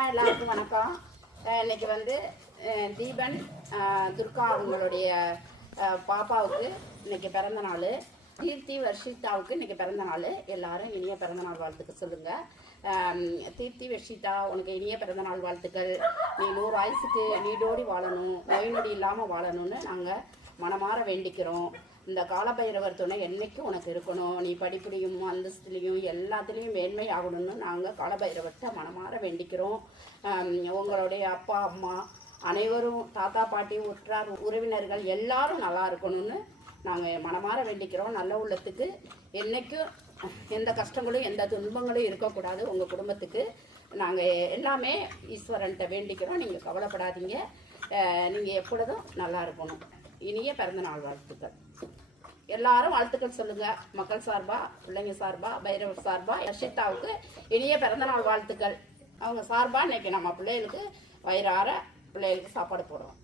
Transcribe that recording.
ஹாய்மா, எல்லாருக்கும் வணக்கம். இன்னைக்கு வந்து தீபன் துர்கா அவங்களுடைய பாப்பாவுக்கு இன்னைக்கு பிறந்த நாள். கீர்த்தி வர்ஷிதாவுக்கு இன்னைக்கு பிறந்த நாள். எல்லாரும் இனிய பிறந்தநாள் வாழ்த்துக்கள் சொல்லுங்க. கீர்த்தி வர்ஷிதா, உனக்கு இனிய பிறந்தநாள் வாழ்த்துக்கள். நீ 100 ஆயுசுக்கு நீடோடி வாழணும், நோய் நொடி இல்லாமல் வாழணும்னு நாங்கள் மனமாற வேண்டிக்கிறோம். இந்த காலபைரவர் துணை என்னைக்கும் உனக்கு இருக்கணும். நீ படிப்புலையும் அந்தஸ்துலையும் எல்லாத்துலேயும் மேன்மை ஆகணும்னு நாங்கள் காலபைரவர்கிட்ட மனமாற வேண்டிக்கிறோம். உங்களுடைய அப்பா அம்மா அனைவரும், தாத்தா பாட்டி உற்றார் உறவினர்கள் எல்லாரும் நல்லா இருக்கணும்னு நாங்கள் மனமாற வேண்டிக்கிறோம். நல்ல உள்ளத்துக்கு என்றைக்கும் எந்த கஷ்டங்களும் எந்த துன்பங்களும் இருக்கக்கூடாது. உங்கள் குடும்பத்துக்கு நாங்கள் எல்லாமே ஈஸ்வரன்கிட்ட வேண்டிக்கிறோம். நீங்கள் கவலைப்படாதீங்க. நீங்கள் எப்பொழுதும் நல்லா இருக்கணும். இனிய பிறந்தநாள் வாழ்த்துக்கள். எல்லாரும் வாழ்த்துக்கள் சொல்லுங்க. மக்கள் சார்பா, பிள்ளைங்க சார்பா, பைரவர் சார்பா வர்ஷிதாவுக்கு இனிய பிறந்தநாள் வாழ்த்துக்கள். அவங்க சார்பா இன்னைக்கு நம்ம பிள்ளைகளுக்கு வயிறார பிள்ளைகளுக்கு சாப்பாடு போடுறோம்.